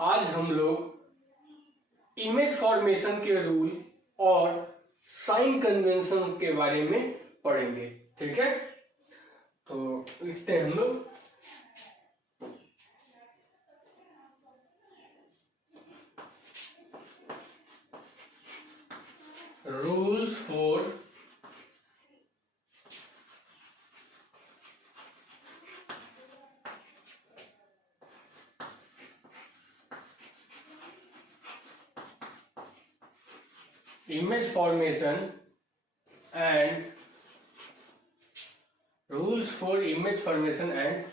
आज हम लोग इमेज फॉर्मेशन के रूल और साइन कन्वेंशन के बारे में पढ़ेंगे। ठीक है, तो लिखते हैं हम लोग rules for image formation and rules for image formation and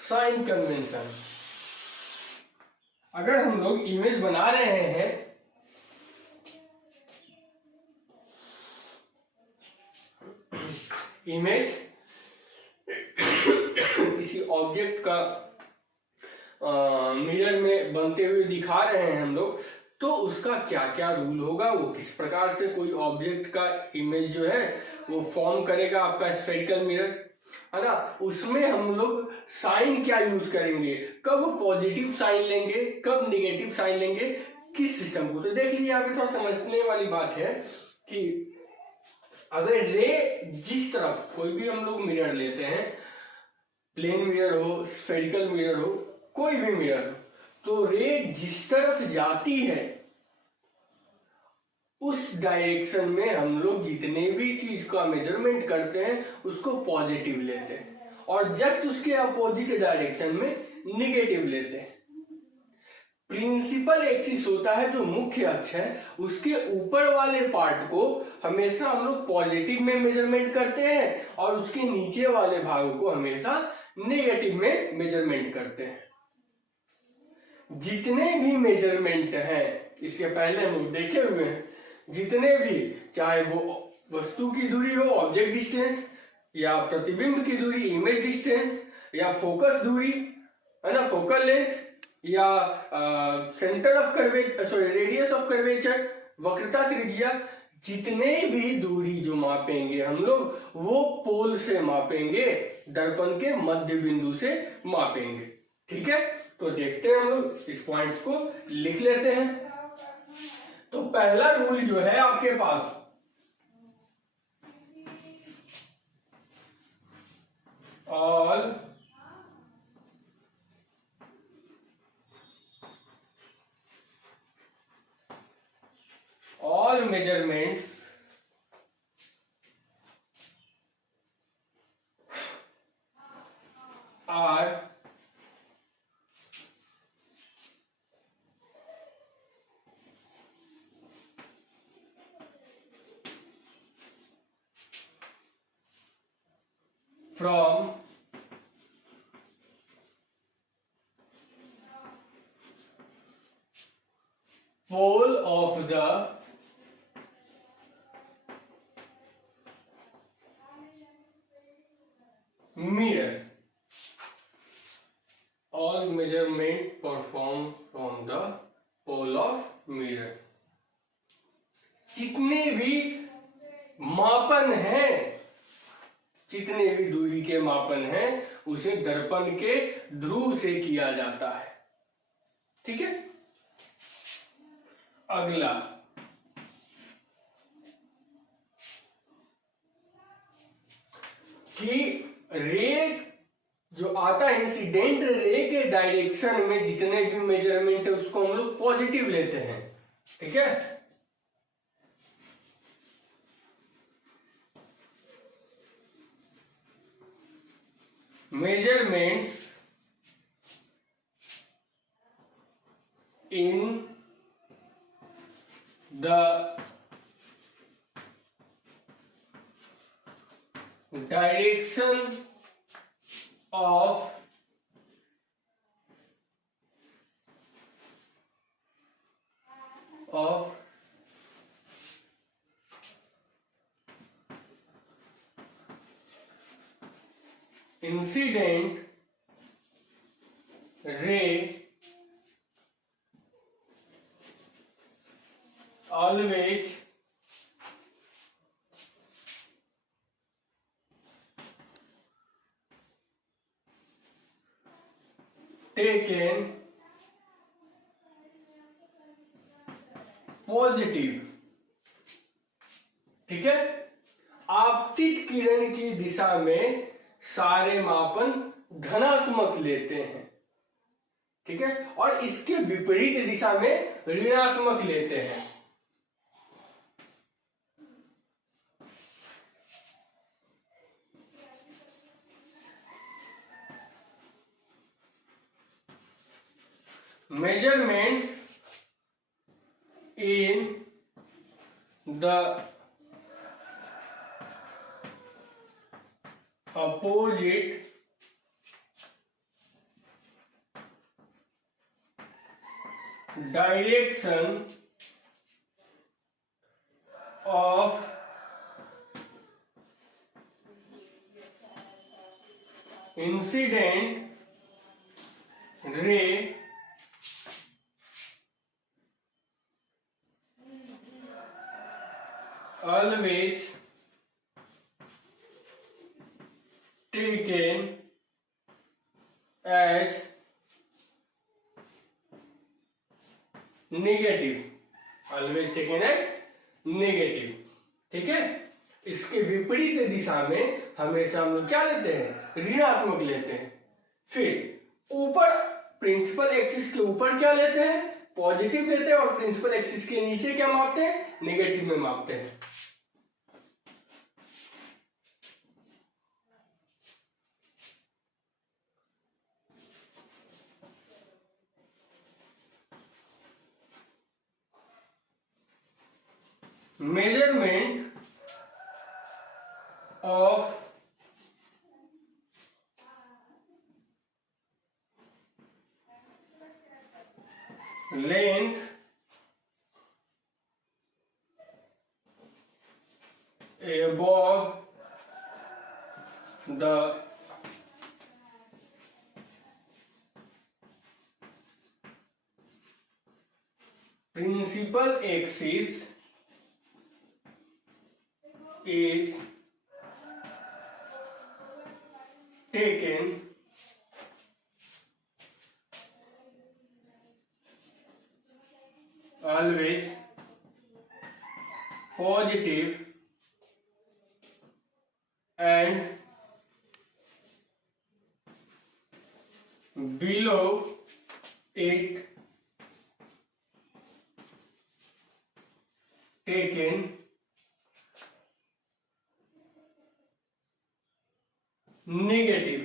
sign convention. अगर हम लोग इमेज बना रहे हैं इमेज किसी ऑब्जेक्ट का मिरर में बनते हुए दिखा रहे हैं हम लोग, तो उसका क्या क्या रूल होगा, वो किस प्रकार से कोई ऑब्जेक्ट का इमेज जो है वो फॉर्म करेगा आपका स्फेरिकल मिरर, है ना। उसमें हम लोग साइन क्या यूज करेंगे, कब पॉजिटिव साइन लेंगे, कब निगेटिव साइन लेंगे, किस सिस्टम को। तो देख लीजिए, यहाँ पे थोड़ा समझने वाली बात है कि अगर रे जिस तरफ कोई भी हम लोग मिरर लेते हैं, प्लेन मिरर हो, स्फेरिकल मिरर हो, कोई भी मिरर हो, तो रे जिस तरफ जाती है उस डायरेक्शन में हम लोग जितने भी चीज का मेजरमेंट करते हैं उसको पॉजिटिव लेते हैं, और जस्ट उसके अपोजिट डायरेक्शन में निगेटिव लेते हैं। प्रिंसिपल एक्सिस होता है जो मुख्य अक्ष है, उसके ऊपर वाले पार्ट को हमेशा हम लोग पॉजिटिव में मेजरमेंट करते हैं और उसके नीचे वाले भागों को हमेशा नेगेटिव में मेजरमेंट करते हैं। जितने भी मेजरमेंट हैं, इसके पहले हम लोग देखे हुए हैं, जितने भी, चाहे वो वस्तु की दूरी हो ऑब्जेक्ट डिस्टेंस, या प्रतिबिंब की दूरी इमेज डिस्टेंस, या फोकस दूरी, है ना, फोकल लेंथ, या centre of curvature, sorry radius of curvature, वक्रता त्रिज्या, जितने भी दूरी जो मापेंगे हम लोग वो पोल से मापेंगे, दर्पण के मध्य बिंदु से मापेंगे। ठीक है, तो देखते हैं हम लोग, इस पॉइंट्स को लिख लेते हैं। तो पहला रूल जो है आपके पास, all measurements are from pole of the mirror. All measurement performed from the pole of mirror. जितने भी मापन हैं, जितने भी दूरी के मापन हैं, उसे दर्पण के ध्रुव से किया जाता है। ठीक है, अगला कि रे जो आता है, इंसिडेंट रे के डायरेक्शन में जितने भी मेजरमेंट है उसको हम लोग पॉजिटिव लेते हैं। ठीक है, measurements in the direction of incident ray always taken positive. ठीक है, आपतित किरण की दिशा में सारे मापन धनात्मक लेते हैं। ठीक है, और इसके विपरीत दिशा में ऋणात्मक लेते हैं। Measurement in the opposite direction of incident ray always taken as negative, always taken as negative। ठीक है, इसके विपरीत दिशा में हमेशा हम लोग क्या लेते हैं, ऋणात्मक लेते हैं। फिर ऊपर प्रिंसिपल एक्सिस के ऊपर क्या लेते हैं, पॉजिटिव लेते हैं, और प्रिंसिपल एक्सिस के नीचे क्या मापते हैं, नेगेटिव में मापते हैं। Measurement of length above the principal axis is taken always positive and below it taken negative.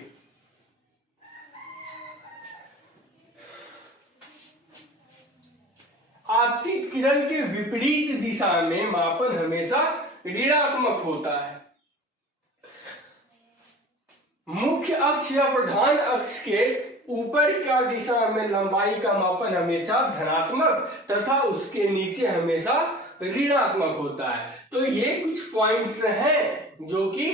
आपतित किरण के विपरीत दिशा में मापन हमेशा ऋणात्मक होता है। मुख्य अक्ष या प्रधान अक्ष के ऊपर का दिशा में लंबाई का मापन हमेशा धनात्मक तथा उसके नीचे हमेशा ऋणात्मक होता है। तो ये कुछ पॉइंट्स हैं जो कि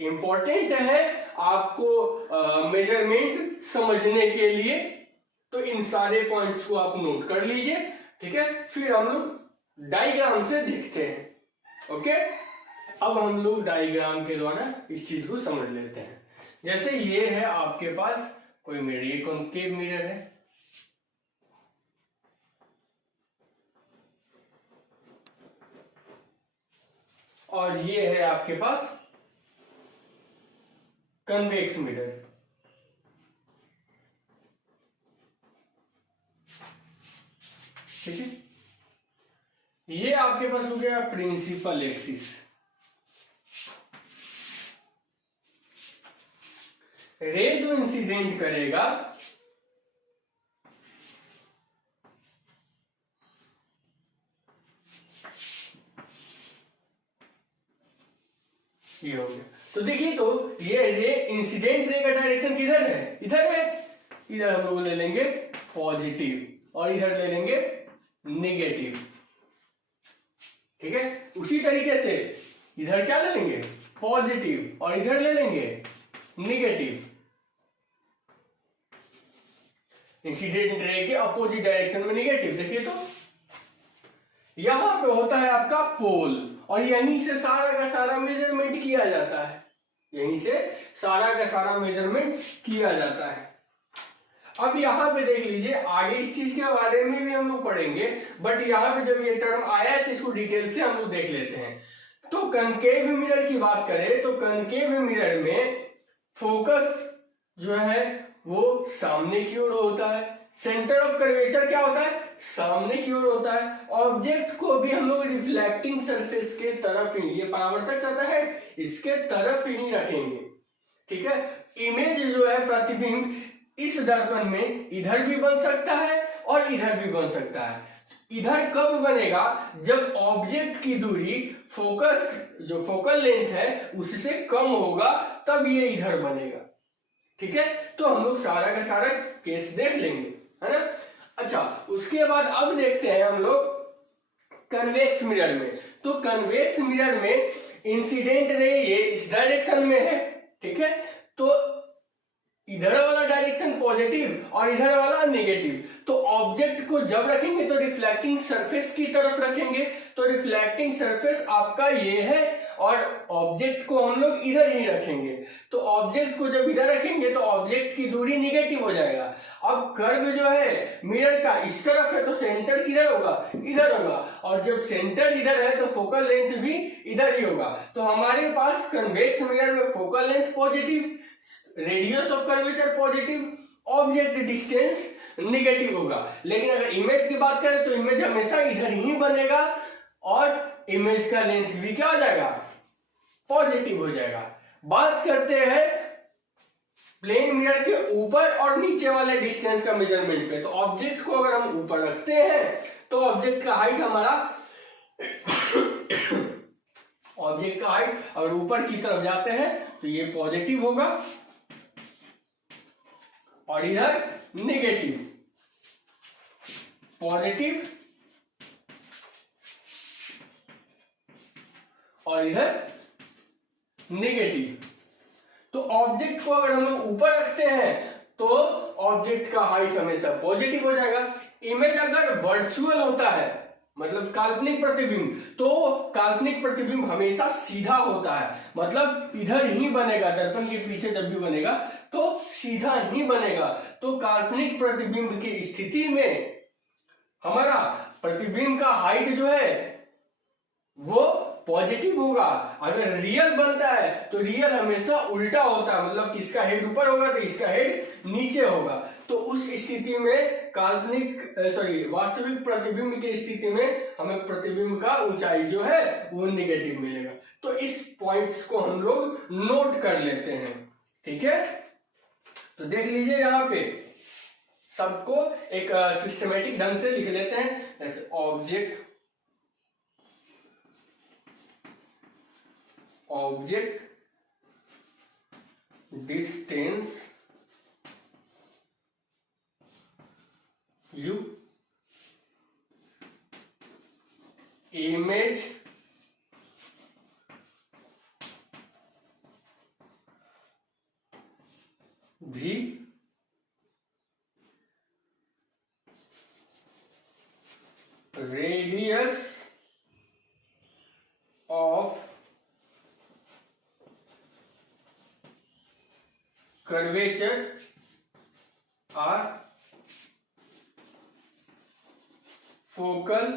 इंपॉर्टेंट है आपको मेजरमेंट समझने के लिए। तो इन सारे पॉइंट्स को आप नोट कर लीजिए। ठीक है, फिर हम लोग डायग्राम से देखते हैं। ओके, अब हम लोग डायग्राम के द्वारा इस चीज को समझ लेते हैं। जैसे ये है आपके पास कोई मिरर, ये कॉन्केव मिरर है, और ये है आपके पास कन्वेक्स मिरर। ठीक है, ये आपके पास हो गया प्रिंसिपल एक्सिस। रे जो इंसिडेंट करेगा ये हो गया। तो देखिए, तो ये रे इंसिडेंट रे का डायरेक्शन किधर है, इधर है। इधर हम लोग ले लेंगे पॉजिटिव और इधर ले लेंगे नेगेटिव। ठीक है, उसी तरीके से इधर क्या ले लेंगे, पॉजिटिव, और इधर ले लेंगे नेगेटिव। इंसिडेंट रे के अपोजिट डायरेक्शन में नेगेटिव। देखिए, तो यहां पे होता है आपका पोल, और यहीं से सारा का सारा मेजरमेंट किया जाता है। यहीं से सारा का सारा मेजरमेंट किया जाता है। अब यहाँ पे देख लीजिए, आगे इस चीज के बारे में भी हम लोग पढ़ेंगे, बट यहाँ पे जब ये टर्म आया है तो इसको डिटेल से हम लोग देख लेते हैं। तो कनकेव मिरर की बात करें तो कनकेव मिरर में फोकस जो है वो सामने की ओर होता है, सेंटर ऑफ कर्वेचर क्या होता है, सामने की ओर होता है। ऑब्जेक्ट को भी हम लोग रिफ्लेक्टिंग सरफेस के तरफ ही, ये परावर्तक सतह है, इसके तरफ ही रखेंगे, ठीक है। इमेज जो है, प्रतिबिंब इस दर्पण में इधर भी बन सकता है और इधर भी बन सकता है। इधर कब बनेगा, जब ऑब्जेक्ट की दूरी फोकस जो फोकल लेंथ है उससे कम होगा, तब ये इधर बनेगा, ठीक है। तो हम लोग सारा का सारा केस देख लेंगे, है ना। अच्छा, उसके बाद अब देखते हैं हम लोग कन्वेक्स मिरर में। तो कन्वेक्स मिरर में इंसिडेंट रे ये इस डायरेक्शन में है, ठीक है। तो इधर वाला डायरेक्शन पॉजिटिव और इधर वाला नेगेटिव। तो ऑब्जेक्ट को जब रखेंगे तो रिफ्लेक्टिंग सरफेस की तरफ रखेंगे, तो रिफ्लेक्टिंग सरफेस आपका ये है और ऑब्जेक्ट को हम लोग इधर ही रखेंगे। तो ऑब्जेक्ट को जब इधर रखेंगे तो ऑब्जेक्ट की दूरी निगेटिव हो जाएगा। अब कर्व जो है मिरर का इस तरफ है तो सेंटर किधर होगा, इधर होगा, और जब सेंटर इधर है तो फोकल लेंथ भी इधर ही होगा। तो हमारे पास कन्वेक्स मिरर में focal length positive, radius of curvature positive, object distance negative होगा। लेकिन अगर इमेज की बात करें तो इमेज हमेशा इधर ही बनेगा और इमेज का लेंथ भी क्या हो जाएगा, पॉजिटिव हो जाएगा। बात करते हैं प्लेन मिरर के ऊपर और नीचे वाले डिस्टेंस का मेजरमेंट पे। तो ऑब्जेक्ट को अगर हम ऊपर रखते हैं तो ऑब्जेक्ट का हाइट हमारा ऑब्जेक्ट का हाइट अगर ऊपर की तरफ जाते हैं तो ये पॉजिटिव होगा और इधर नेगेटिव, पॉजिटिव और इधर नेगेटिव। तो ऑब्जेक्ट को अगर हम लोग ऊपर रखते हैं तो ऑब्जेक्ट का हाइट हमेशा पॉजिटिव हो जाएगा। इमेज अगर वर्चुअल होता है, मतलब काल्पनिक प्रतिबिंब, तो काल्पनिक प्रतिबिंब हमेशा सीधा होता है, मतलब इधर ही बनेगा, दर्पण के पीछे जब भी बनेगा तो सीधा ही बनेगा। तो काल्पनिक प्रतिबिंब की स्थिति में हमारा प्रतिबिंब का हाइट जो है वो पॉजिटिव होगा। अगर रियल बनता है तो रियल हमेशा उल्टा होता है, मतलब इसका हेड ऊपर होगा तो इसका हेड नीचे होगा। तो उस स्थिति में वास्तविक प्रतिबिंब की स्थिति में हमें प्रतिबिंब का ऊंचाई जो है वो नेगेटिव मिलेगा। तो इस पॉइंट्स को हम लोग नोट कर लेते हैं, ठीक है। तो देख लीजिए यहाँ पे सबको एक सिस्टमेटिक ढंग से लिख लेते हैं। जैसे object distance U, image V, radius of curvature R, focal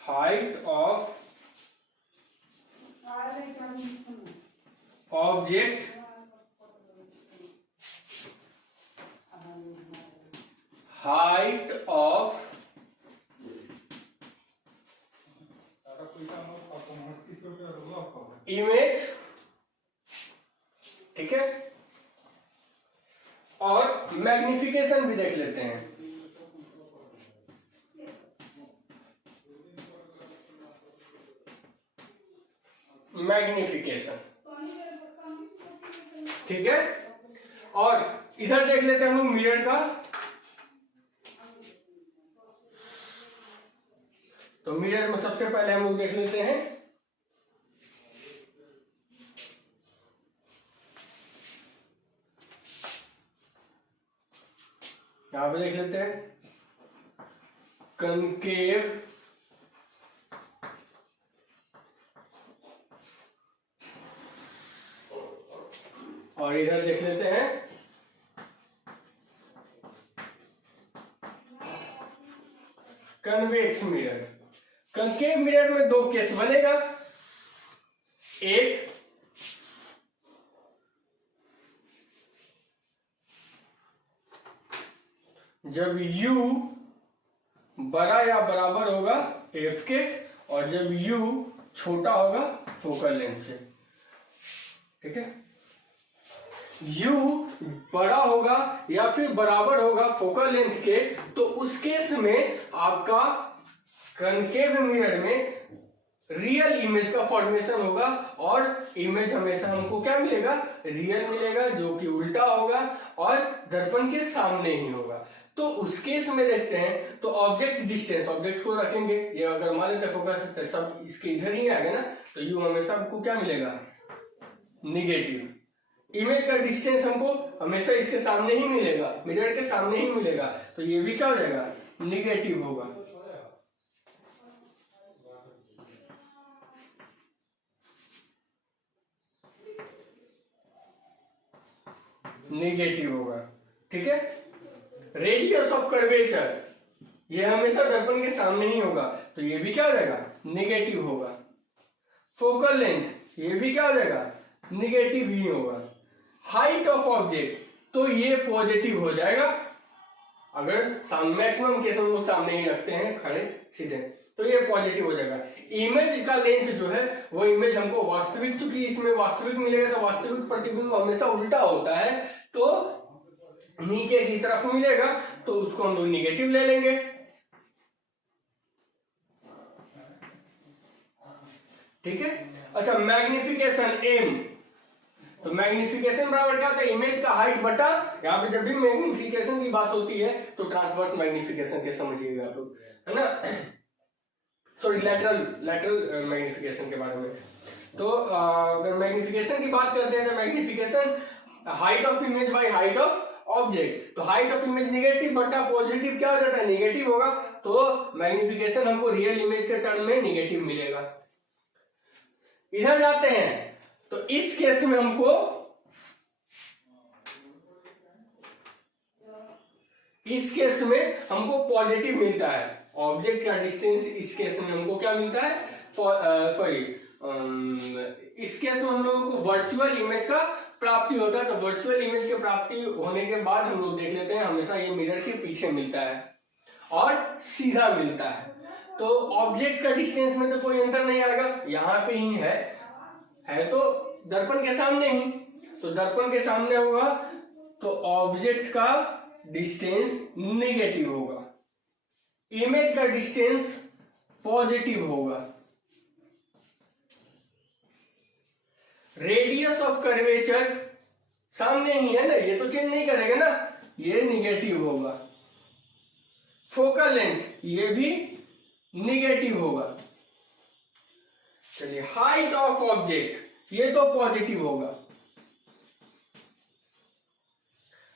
height of object height of image, ठीक है। और मैग्निफिकेशन भी देख लेते हैं। मैग्निफिकेशन, ठीक है। और इधर देख लेते हैं हम लोग मिरर का। तो मिरर में सबसे पहले हम लोग देख लेते हैं यहां पे देख लेते हैं कनकेव और इधर देख लेते हैं कन्वेक्स मिरर। कनकेव मिरर में दो केस बनेगा, एक जब u बड़ा या बराबर होगा f के, और जब u छोटा होगा फोकल लेंथ से। ठीक है, u बड़ा होगा या फिर बराबर होगा फोकल लेंथ के, तो उस केस में आपका कनकेव मिरर में रियल इमेज का फॉर्मेशन होगा, और इमेज हमेशा हमको क्या मिलेगा, रियल मिलेगा, जो कि उल्टा होगा और दर्पण के सामने ही होगा। तो उस केस में देखते हैं, तो ऑब्जेक्ट डिस्टेंस, ऑब्जेक्ट को रखेंगे, ये अगर मान लेते फोकस तो सब इसके इधर ही आएगा ना, तो यू हमेशा हमको क्या मिलेगा, निगेटिव। इमेज का डिस्टेंस हमको हमेशा इसके सामने ही मिलेगा, मिरर के सामने ही मिलेगा, तो ये भी क्या हो जाएगा, निगेटिव होगा। निगेटिव होगा। ठीक है, रेडियस ऑफ कर्वेचर ये हमेशा दर्पण के सामने ही होगा, तो ये भी क्या हो जाएगा, निगेटिव होगा। फोकल लेंथ ये भी क्या हो जाएगा, निगेटिव ही होगा। हाइट ऑफ ऑब्जेक्ट तो ये पॉजिटिव हो जाएगा, अगर मैक्सिमम केस में हम लोग सामने ही रखते हैं खड़े सीधे, तो ये पॉजिटिव हो जाएगा। इमेज का लेंथ जो है वो इमेज हमको वास्तविक, चूंकि इसमें वास्तविक मिलेगा, तो वास्तविक प्रतिबिंब हमेशा उल्टा होता है, तो नीचे की तरफ मिलेगा, तो उसको हम लोग निगेटिव ले लेंगे। ठीक है, अच्छा मैग्निफिकेशन एम, तो मैग्निफिकेशन बराबर क्या होता है, इमेज का हाइट बटा, यहाँ पे जब भी मैग्निफिकेशन की बात होती है तो ट्रांसवर्स मैग्निफिकेशन के समझिएगा आप लोग, है ना, सॉरी लैटरल मैग्निफिकेशन के बारे में। तो अगर मैग्निफिकेशन की बात करते हैं, तो magnification height of image by height of object, तो हाइट ऑफ इमेज निगेटिव बटा पॉजिटिव क्या हो जाता है, निगेटिव होगा, तो मैग्निफिकेशन हमको रियल इमेज के टर्म में निगेटिव मिलेगा। इधर जाते हैं, तो इस केस में हमको पॉजिटिव मिलता है, ऑब्जेक्ट का डिस्टेंस इस केस में हमको क्या मिलता है, इस केस में हम लोगों को वर्चुअल इमेज का प्राप्ति होता है। तो वर्चुअल इमेज के प्राप्ति होने के बाद हम लोग देख लेते हैं, हमेशा ये मिरर के पीछे मिलता है और सीधा मिलता है, तो ऑब्जेक्ट का डिस्टेंस में तो कोई अंतर नहीं आएगा, यहाँ पे ही है तो दर्पण के सामने ही, तो दर्पण के सामने होगा, तो ऑब्जेक्ट का डिस्टेंस नेगेटिव होगा, इमेज का डिस्टेंस पॉजिटिव होगा। रेडियस ऑफ कर्वेचर सामने ही है ना, ये तो चेंज नहीं करेगा ना, ये निगेटिव होगा। फोकल लेंथ ये भी निगेटिव होगा। चलिए, हाइट ऑफ ऑब्जेक्ट ये तो पॉजिटिव होगा।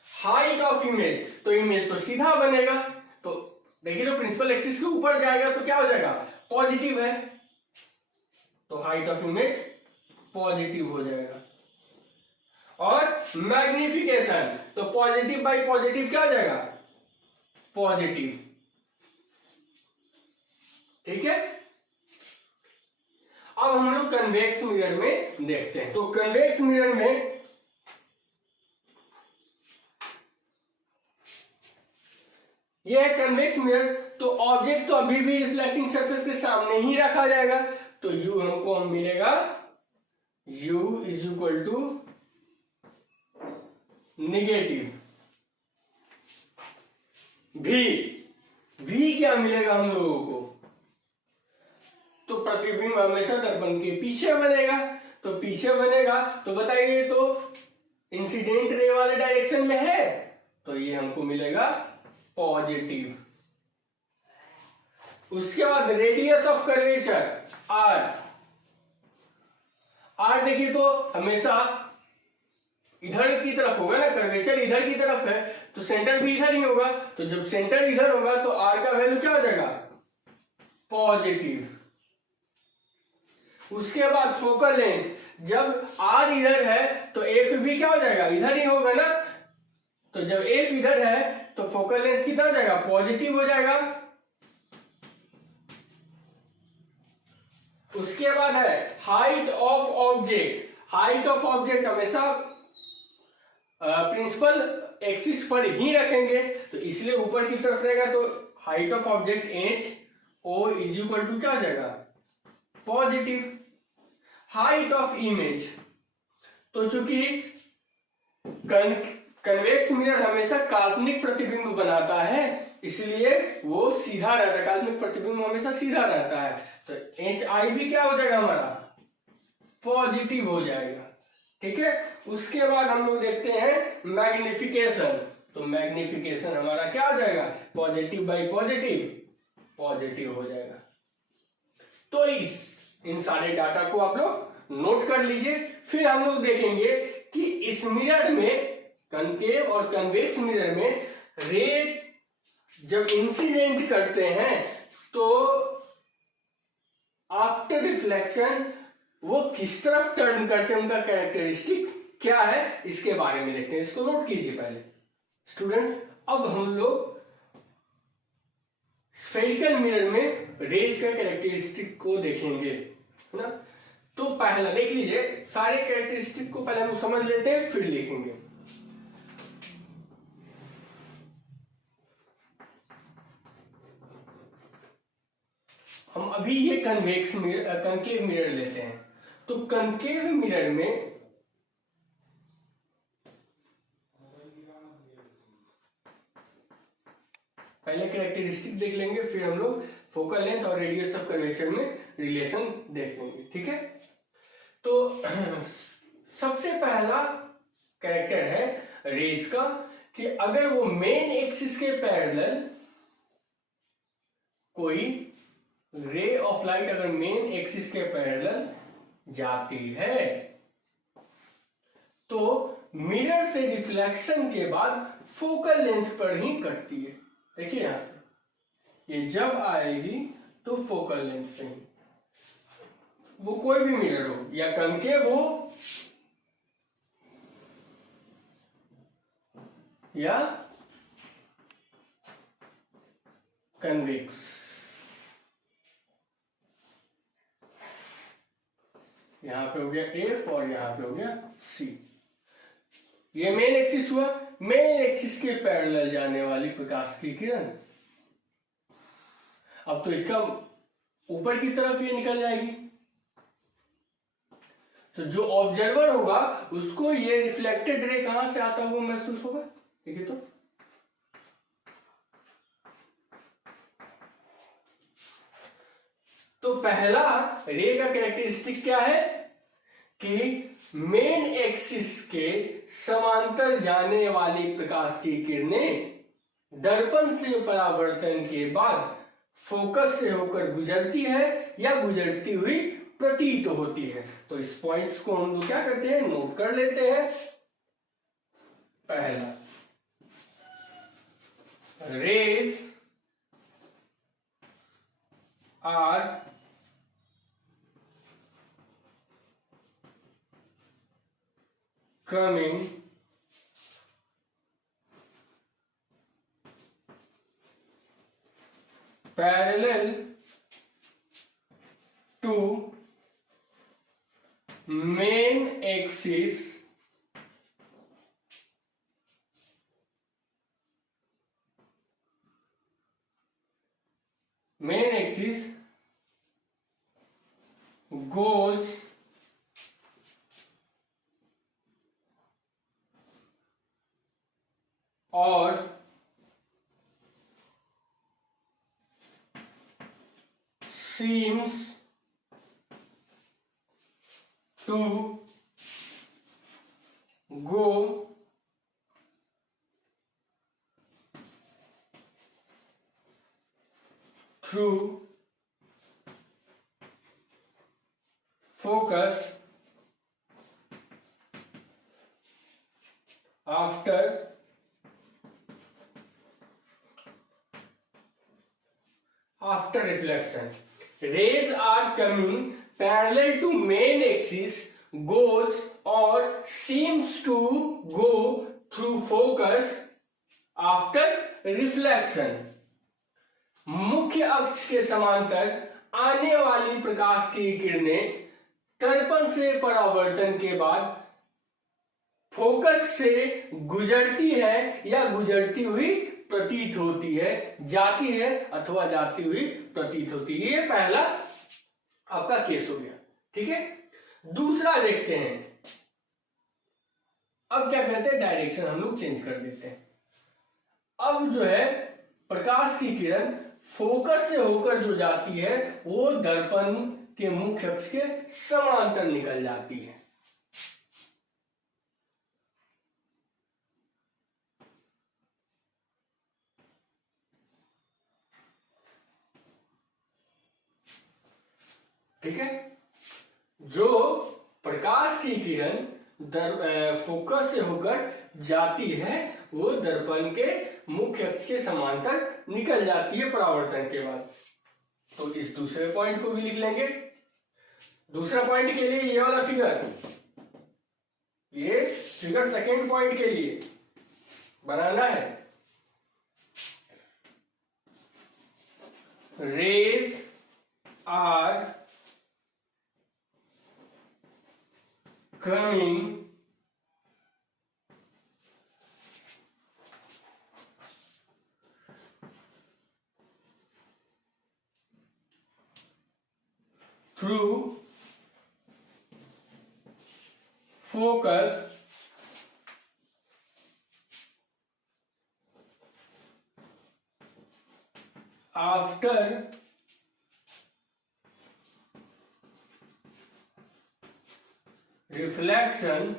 हाइट ऑफ इमेज, तो इमेज तो सीधा बनेगा, तो देखिए तो प्रिंसिपल एक्सिस के ऊपर जाएगा, तो क्या हो जाएगा, पॉजिटिव है, तो हाइट ऑफ इमेज पॉजिटिव हो जाएगा। और मैग्निफिकेशन, तो पॉजिटिव बाई पॉजिटिव क्या हो जाएगा, पॉजिटिव। ठीक है, अब हम लोग कन्वेक्स मिरर में देखते हैं। तो कन्वेक्स मिरर में यह है कन्वेक्स मिरर, तो ऑब्जेक्ट तो अभी भी रिफ्लेक्टिंग सरफेस के सामने ही रखा जाएगा, तो u हमको मिलेगा, u is equal to negative v क्या मिलेगा हम लोगों को, तो प्रतिबिंब हमेशा दर्पण के पीछे बनेगा, तो पीछे बनेगा, तो बताइए तो इंसिडेंट रे वाले डायरेक्शन में है, तो ये हमको मिलेगा पॉजिटिव। उसके बाद रेडियस ऑफ कर्वेचर r देखिए तो हमेशा इधर की तरफ होगा ना, कर्वेचर इधर की तरफ है, तो सेंटर भी इधर ही होगा, तो जब सेंटर इधर होगा तो r का वैल्यू क्या हो जाएगा, पॉजिटिव। उसके बाद फोकल लेंथ, जब आर इधर है तो एफ भी क्या हो जाएगा, इधर ही होगा ना। तो जब एफ इधर है तो फोकल लेंथ कितना हो जाएगा, पॉजिटिव हो जाएगा। उसके बाद है height of object. Height of object हमेशा प्रिंसिपल एक्सिस पर ही रखेंगे, तो इसलिए ऊपर की तरफ रहेगा। तो height of object H O is equal to क्या हो जाएगा, पॉजिटिव। हाइट ऑफ इमेज, तो चूंकि कन्वेक्स मिरर हमेशा काल्पनिक प्रतिबिंब बनाता है, इसलिए वो सीधा रहता है, काल्पनिक प्रतिबिंब हमेशा सीधा रहता है। तो एच आई भी क्या हो जाएगा हमारा, पॉजिटिव हो जाएगा। ठीक है, उसके बाद हम लोग देखते हैं मैग्निफिकेशन। तो मैग्निफिकेशन हमारा क्या हो जाएगा, पॉजिटिव बाई पॉजिटिव, पॉजिटिव हो जाएगा। तो इन सारे डाटा को आप लोग नोट कर लीजिए। फिर हम लोग देखेंगे कि इस मिरर में, कनकेव और कन्वेक्स मिरर में रे जब इंसिडेंट करते हैं तो आफ्टर रिफ्लेक्शन वो किस तरफ टर्न करते हैं, उनका कैरेक्टरिस्टिक क्या है, इसके बारे में देखते हैं। इसको नोट कीजिए पहले स्टूडेंट्स। अब हम लोग स्फेरिकल मिरर में रेज का कैरेक्टरिस्टिक को देखेंगे, है ना। तो पहला देख लीजिए, सारे कैरेक्टरिस्टिक को पहले हम समझ लेते हैं, फिर लिखेंगे। हम अभी ये कन्वेक्स मिरर, कनकेव मिरर लेते हैं। तो कनकेव मिरर में पहले कैरेक्टरिस्टिक देख लेंगे, फिर हम लोग फोकल लेंथ और रेडियस ऑफ कर्वेचर में रिलेशन देख लेंगे। ठीक है, तो सबसे पहला कैरेक्टर है रेज का कि अगर वो मेन एक्सिस के पैरेलल कोई रे ऑफ लाइट अगर मेन एक्सिस के पैरेलल जाती है तो मिरर से रिफ्लेक्शन के बाद फोकल लेंथ पर ही कटती है। देखिए यहां से ये जब आएगी तो फोकल लेंथ से ही, वो कोई भी मिरर हो, या कनकेव हो या कन्वेक्स। यहां पे हो गया एफ और यहां पे हो गया सी। ये मेन एक्सिस हुआ, मेन एक्सिस के पैरेलल जाने वाली प्रकाश की किरण अब तो इसका ऊपर की तरफ ये निकल जाएगी, तो जो ऑब्जर्वर होगा उसको ये रिफ्लेक्टेड रे कहां से आता हुआ महसूस होगा। देखिए तो पहला रे का कैरेक्टरिस्टिक क्या है कि मेन एक्सिस के समांतर जाने वाली प्रकाश की किरणें दर्पण से परावर्तन के बाद फोकस से होकर गुजरती है या गुजरती हुई प्रतीत होती है। तो इस पॉइंट्स को हम लोग क्या करते हैं, नोट कर लेते हैं। पहला, rays are coming parallel to main axis goes or seems to go through focus after reflection. Rays are coming parallel to main axis goes or seems to go through focus after reflection। मुख्य अक्ष के समांतर आने वाली प्रकाश की किरणें दर्पण से परावर्तन के बाद फोकस से गुजरती है या गुजरती हुई प्रतीत होती है, जाती है अथवा जाती हुई प्रतीत होती है। ये पहला आपका केस हो गया, ठीक है। दूसरा देखते हैं। अब क्या करते हैं, डायरेक्शन हम लोग चेंज कर देते हैं। अब जो है प्रकाश की किरण फोकस से होकर जो जाती है वो दर्पण के मुख्य अक्ष के समांतर निकल जाती है। ठीक है, जो प्रकाश की किरण फोकस से होकर जाती है वो दर्पण के मुख्य अक्ष के समांतर निकल जाती है परावर्तन के बाद। तो इस दूसरे पॉइंट को भी लिख लेंगे। दूसरा पॉइंट के लिए ये वाला फिगर, ये फिगर सेकेंड पॉइंट के लिए बनाना है। Rays are coming through focus after reflection,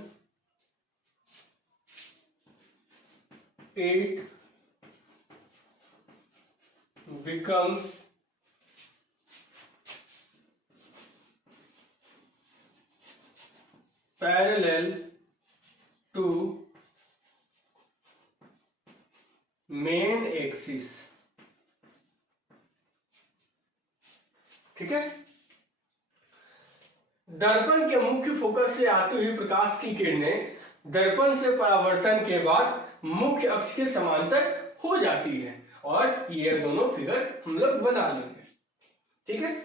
it becomes parallel to main axis। ठीक है, दर्पण के मुख्य फोकस से आती हुई प्रकाश की किरणें दर्पण से परावर्तन के बाद मुख्य अक्ष के समांतर हो जाती है, और ये दोनों फिगर हम लोग बना लेंगे। ठीक है,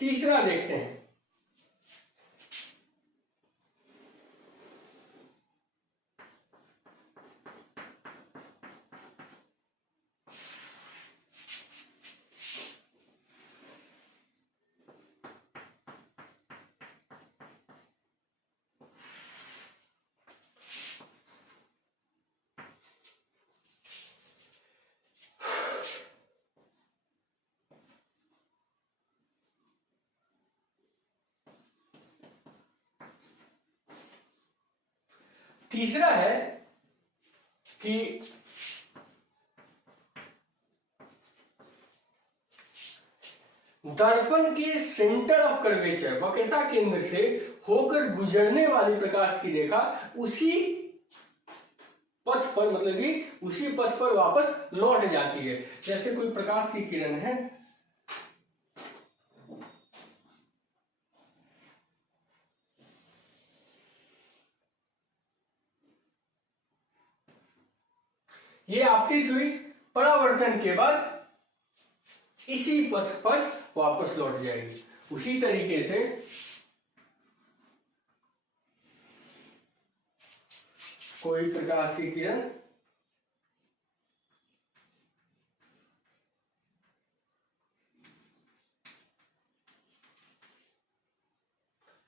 तीसरा देखते हैं। तीसरा है कि दर्पण के सेंटर ऑफ कर्वेचर, वक्रता केंद्र से होकर गुजरने वाली प्रकाश की रेखा उसी पथ पर, मतलब कि उसी पथ पर वापस लौट जाती है। जैसे कोई प्रकाश की किरण है, ये आपतित हुई, परावर्तन के बाद इसी पथ पर वापस लौट जाएगी। उसी तरीके से कोई प्रकाश की किरण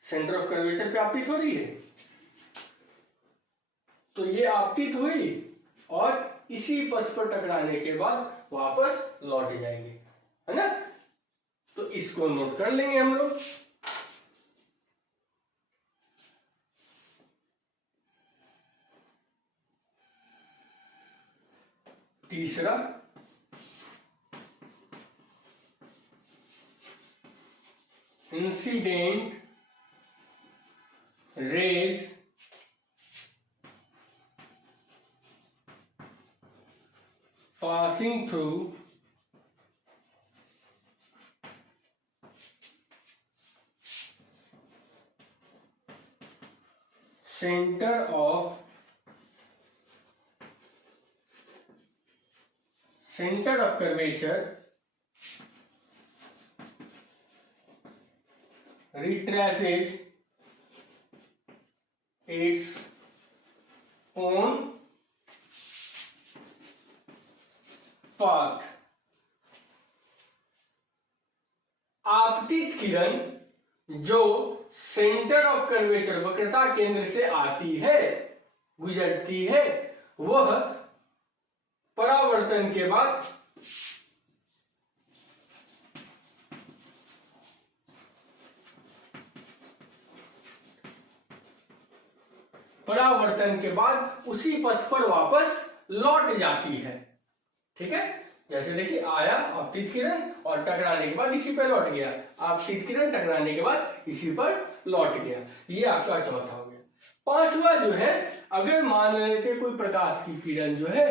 सेंटर ऑफ कर्वेचर पे आपतित हो रही है, तो ये आपतित हुई और इसी पथ पर टकराने के बाद वापस लौट जाएगी, है ना। तो इसको नोट कर लेंगे हम लोग। तीसरा, incident raise passing through centre of curvature retraces its own path। आपतित किरण जो सेंटर ऑफ कर्वेचर वक्रता केंद्र से आती है, गुजरती है, वह परावर्तन के बाद उसी पथ पर वापस लौट जाती है। ठीक है, जैसे देखिए आया आपतित किरण और टकराने के बाद इसी पर लौट गया, आपतित किरण टकराने के बाद इसी पर लौट गया। ये आपका चौथा हो गया। पांचवा जो है, अगर मान लेते कोई प्रकाश की किरण जो है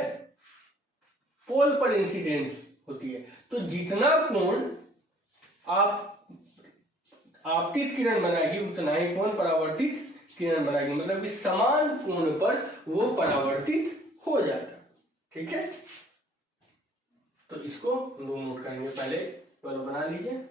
पोल पर इंसिडेंट होती है, तो जितना कोण आपतित किरण बनाएगी उतना ही कोण परावर्तित किरण बनाएगी, मतलब कि समान कोण पर वो परावर्तित हो जाता। ठीक है, तो इसको हम लोग नोट करेंगे। पहले वाला बना लीजिए।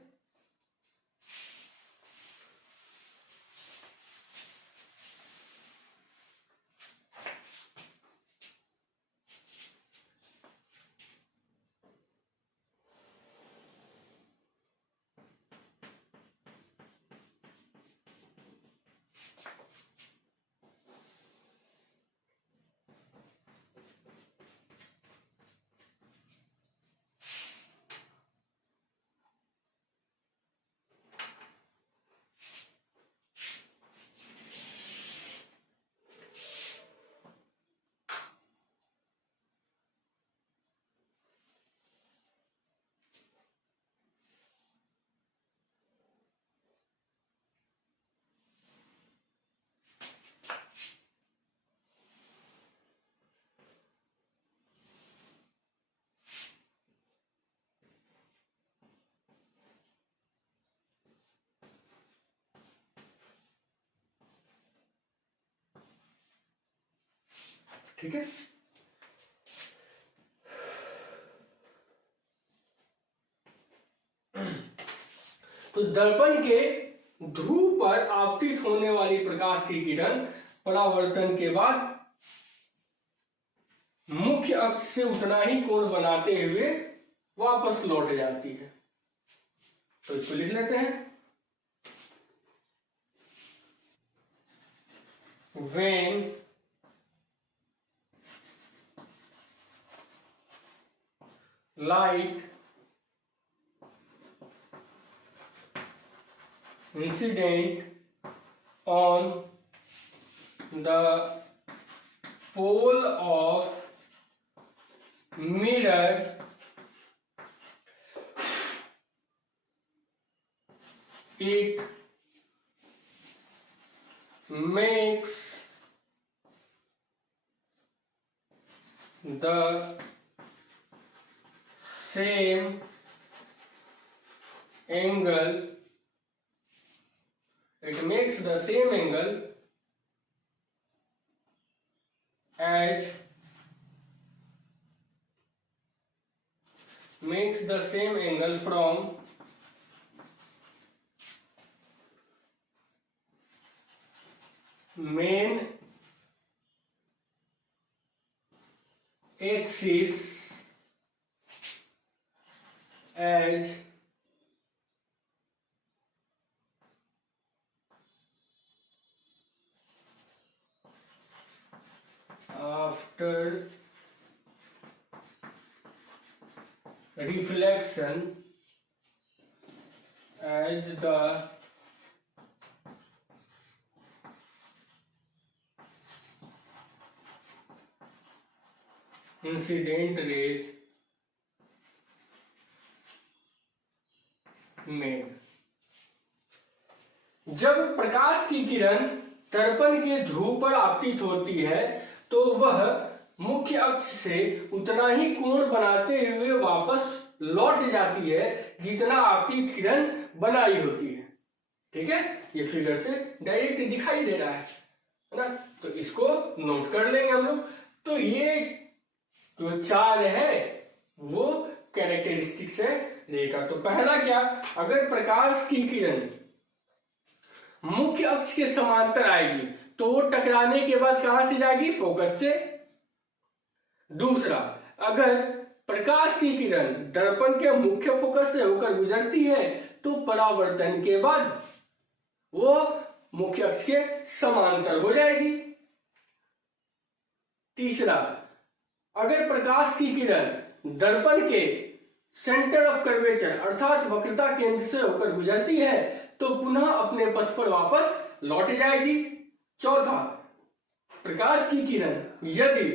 ठीक है, तो दर्पण के ध्रुव पर आपतित होने वाली प्रकाश की किरण परावर्तन के बाद मुख्य अक्ष से उतना ही कोण बनाते हुए वापस लौट जाती है। तो इसको लिख लेते हैं। When light incident on the pole of mirror it makes the same angle, it makes the same angle as makes the same angle from main axis as after reflection as the incident raise में। जब प्रकाश की किरण दर्पण के ध्रुव पर आपतित होती है तो वह मुख्य अक्ष से उतना ही कोण बनाते हुए वापस लौट जाती है जितना आपतित किरण बनाई होती है। ठीक है, ये फिगर से डायरेक्ट दिखाई दे रहा है। है ना। तो इसको नोट कर लेंगे हम लोग। तो ये जो 4 है वो कैरेक्टरिस्टिक्स है रे का। तो पहला क्या, अगर प्रकाश की किरण मुख्य अक्ष के समांतर आएगी तो वो टकराने के बाद कहां से जाएगी, फोकस से। दूसरा, अगर प्रकाश की किरण दर्पण के मुख्य फोकस से होकर गुजरती है तो परावर्तन के बाद वो मुख्य अक्ष के समांतर हो जाएगी। तीसरा, अगर प्रकाश की किरण दर्पण के सेंटर ऑफ कर्वेचर अर्थात वक्रता केंद्र से होकर गुजरती है तो पुनः अपने पथ पर वापस लौट जाएगी। चौथा, प्रकाश की किरण यदि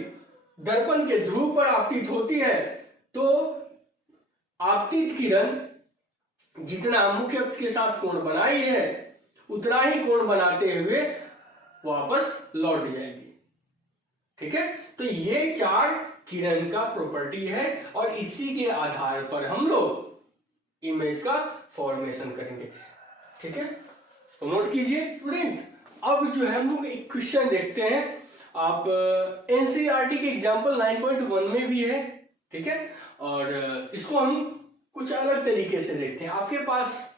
दर्पण के ध्रुव पर आपतित होती है तो आपतित किरण जितना मुख्य अक्ष के साथ कोण बनाई है उतना ही कोण बनाते हुए वापस लौट जाएगी। ठीक है, तो ये 4 किरण का प्रॉपर्टी है और इसी के आधार पर हम लोग इमेज का फॉर्मेशन करेंगे। ठीक है, तो नोट कीजिए स्टूडेंट। अब जो है हम लोग एक क्वेश्चन देखते हैं, आप एनसीईआरटी के एग्जाम्पल 9.1 में भी है। ठीक है, और इसको हम कुछ अलग तरीके से देखते हैं। आपके पास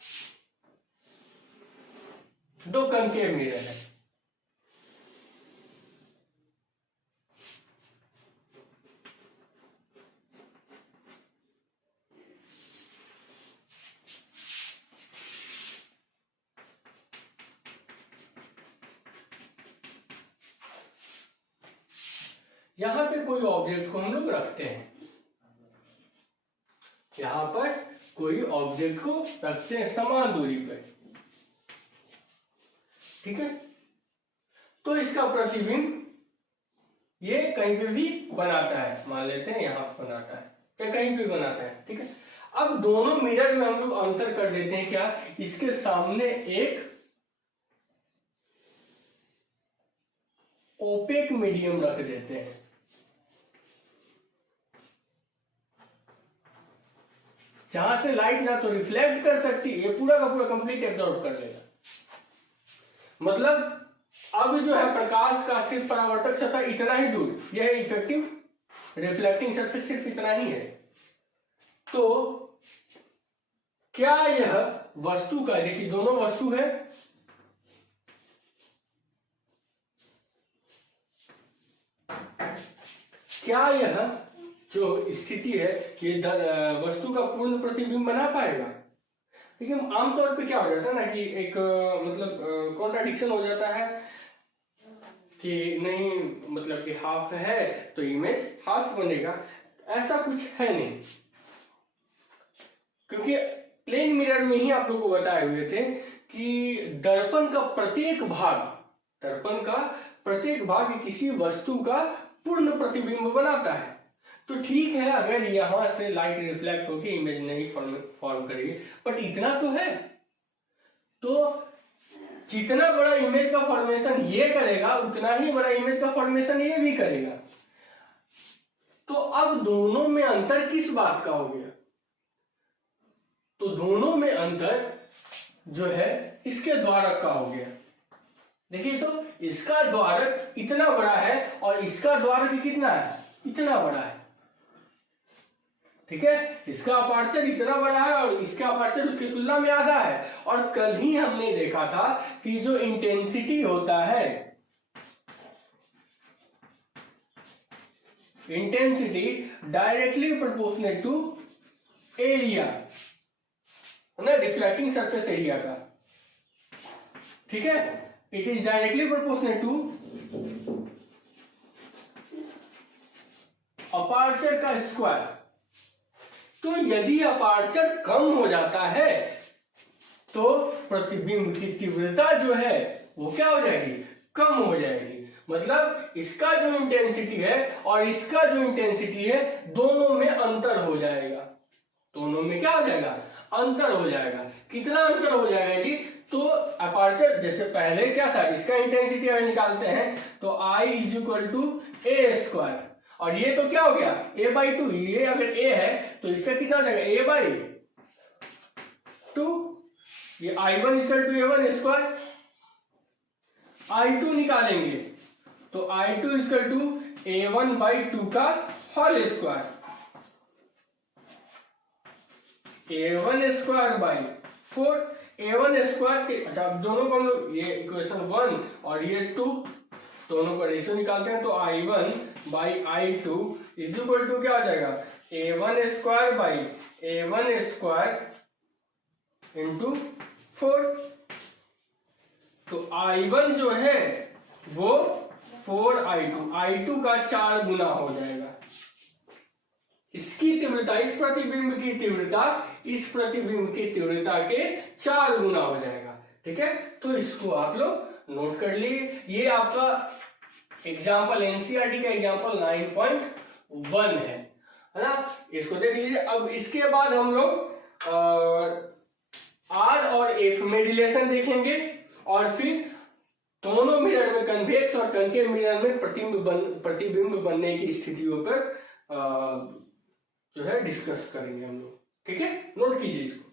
2 कनकेव मिरर है। यहां पे कोई ऑब्जेक्ट को हम लोग रखते हैं, यहां पर कोई ऑब्जेक्ट को रखते हैं समान दूरी पर। ठीक है, तो इसका प्रतिबिंब ये कहीं पे भी बनाता है, मान लेते हैं यहां पर बनाता है या कहीं पे बनाता है। ठीक है, अब दोनों मिरर में हम लोग अंतर कर देते हैं। क्या, इसके सामने एक ओपेक मीडियम रख देते हैं। जहां से लाइट ना तो रिफ्लेक्ट कर सकती, ये पूरा का पूरा कंप्लीट एब्जॉर्ब कर लेगा। मतलब अब जो है प्रकाश का सिर्फ परावर्तक सतह इतना ही दूर, यह इफेक्टिव रिफ्लेक्टिंग सरफेस सिर्फ इतना ही है। तो क्या यह वस्तु का, देखिए दोनों वस्तु है, क्या यह जो स्थिति है ये वस्तु का पूर्ण प्रतिबिंब बना पाएगा? देखिए आमतौर पे क्या हो जाता है ना कि एक मतलब कॉन्ट्राडिक्शन हो जाता है कि नहीं, मतलब कि हाफ है तो इमेज हाफ बनेगा, ऐसा कुछ है नहीं। क्योंकि प्लेन मिरर में ही आप लोग को बताए हुए थे कि दर्पण का प्रत्येक भाग किसी वस्तु का पूर्ण प्रतिबिंब बनाता है। तो ठीक है, अगर यहां से लाइट रिफ्लेक्ट होकर इमेज नहीं फॉर्म करेगी, बट इतना तो है। तो जितना बड़ा इमेज का फॉर्मेशन ये करेगा उतना ही बड़ा इमेज का फॉर्मेशन ये भी करेगा। तो अब दोनों में अंतर किस बात का हो गया? तो दोनों में अंतर जो है इसके द्वारक का हो गया। देखिए, तो इसका द्वारक इतना बड़ा है और इसका द्वारक कितना है, इतना बड़ा है। ठीक है, इसका अपर्चर इतना बड़ा है और इसका अपर्चर उसकी तुलना में आधा है। और कल ही हमने देखा था कि जो इंटेंसिटी होता है, intensity directly proportional to area है ना, रिफ्लेक्टिंग सरफेस एरिया का। ठीक है, it is directly proportional to aperture का स्क्वायर। तो यदि अपर्चर कम हो जाता है तो प्रतिबिंब की तीव्रता जो है वो क्या हो जाएगी, कम हो जाएगी। मतलब इसका जो इंटेंसिटी है और इसका जो इंटेंसिटी है दोनों में अंतर हो जाएगा। दोनों में क्या हो जाएगा, अंतर हो जाएगा। कितना अंतर हो जाएगा जी? तो अपर्चर जैसे पहले क्या था, इसका इंटेंसिटी अगर निकालते हैं तो I = a², और ये तो क्या हो गया a/2। ये अगर a है तो इसका कितना हो जाएगा a/2, ये I1 = a1²। I2 निकालेंगे तो I2 इक्वल टू A1/2 का whole square, A1² A1 square के, अच्छा अब दोनों को हम लोग ये इक्वेशन 1 और ये 2 दोनों का रेशियो निकालते हैं तो I1/I2 इज इक्वल टू क्या आ जाएगा, A1² इंटू 4। तो I1 जो है वो 4I2 का 4 गुना हो जाएगा। इसकी तीव्रता, इस प्रतिबिंब की तीव्रता इस प्रतिबिंब की तीव्रता के 4 गुना हो जाएगा। ठीक है, तो इसको आप लोग नोट कर लीजिए। ये आपका एग्जाम्पल एनसीईआरटी का एग्जाम्पल 9.1 है ना, इसको देख लीजिए। अब इसके बाद हम लोग आर और एफ में रिलेशन देखेंगे और फिर दोनों मिरर में, कन्वेक्स और कनकेव मिरर में प्रतिबिंब बनने की स्थितियों पर जो है डिस्कस करेंगे हम लोग। ठीक है, नोट कीजिए इसको।